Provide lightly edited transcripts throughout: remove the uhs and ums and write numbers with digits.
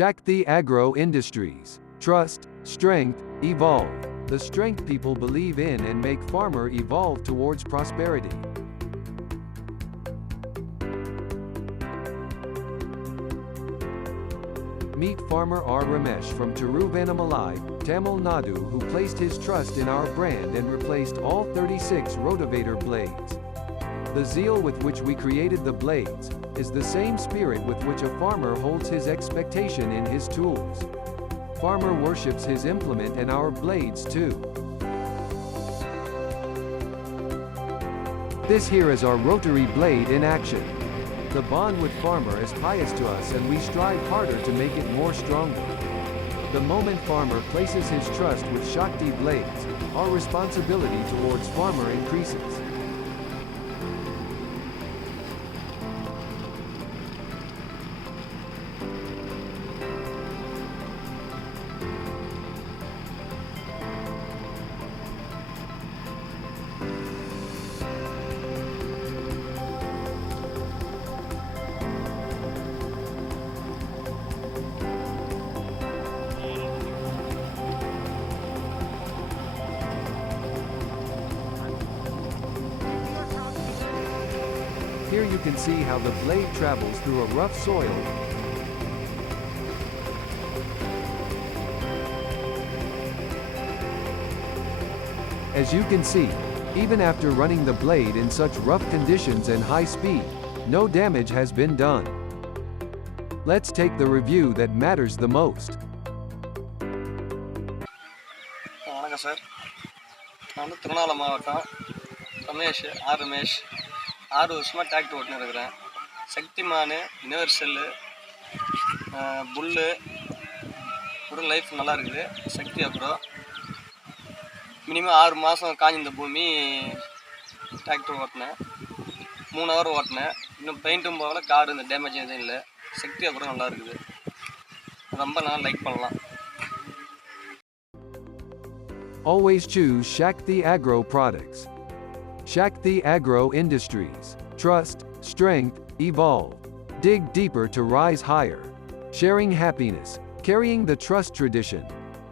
Shakthi Agro Industries. Trust, strength, evolve. The strength people believe in and make farmer evolve towards prosperity. Meet Farmer R. Ramesh from Tiruvannamalai, Tamil Nadu, who placed his trust in our brand and replaced all 36 rotavator blades. The zeal with which we created the blades is the same spirit with which a farmer holds his expectation in his tools. Farmer worships his implement and our blades too. This here is our rotary blade in action. The bond with farmer is pious to us and we strive harder to make it more stronger. The moment farmer places his trust with Shakthi blades, our responsibility towards farmer increases. Here you can see how the blade travels through a rough soil. As you can see, even after running the blade in such rough conditions and high speed, no damage has been done. Let's take the review that matters the most. வணக்கம் sir, நான் வந்து திருவண்ணாமலை மாவட்டம் Ramesh R Ramesh 6 வருஷமாக tractor ஓட்டின்னு இருக்கிறேன். சக்திமானு, யுனிவர்சல்லு, புல்லு ஒரு life நல்லா இருக்குது. சக்தி அக்ரோ மினிமம் 6 மாதம் காஞ்சிந்த பூமி டிராக்டர் ஓட்டினேன். 3 ஹவர் ஓட்டினேன். இன்னும் பெயிண்ட்டும் போகல, கார் இந்த டேமேஜ் எதுவும் இல்லை. சக்தி அக்ரோ நல்லா இருக்குது. ரொம்ப நல்லா லைக் பண்ணலாம். Always choose Shakthi Agro products. Shakthi Agro Industries. Trust, strength, evolve. Dig deeper to rise higher. Sharing happiness, carrying the trust tradition.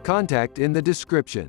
Contact in the description.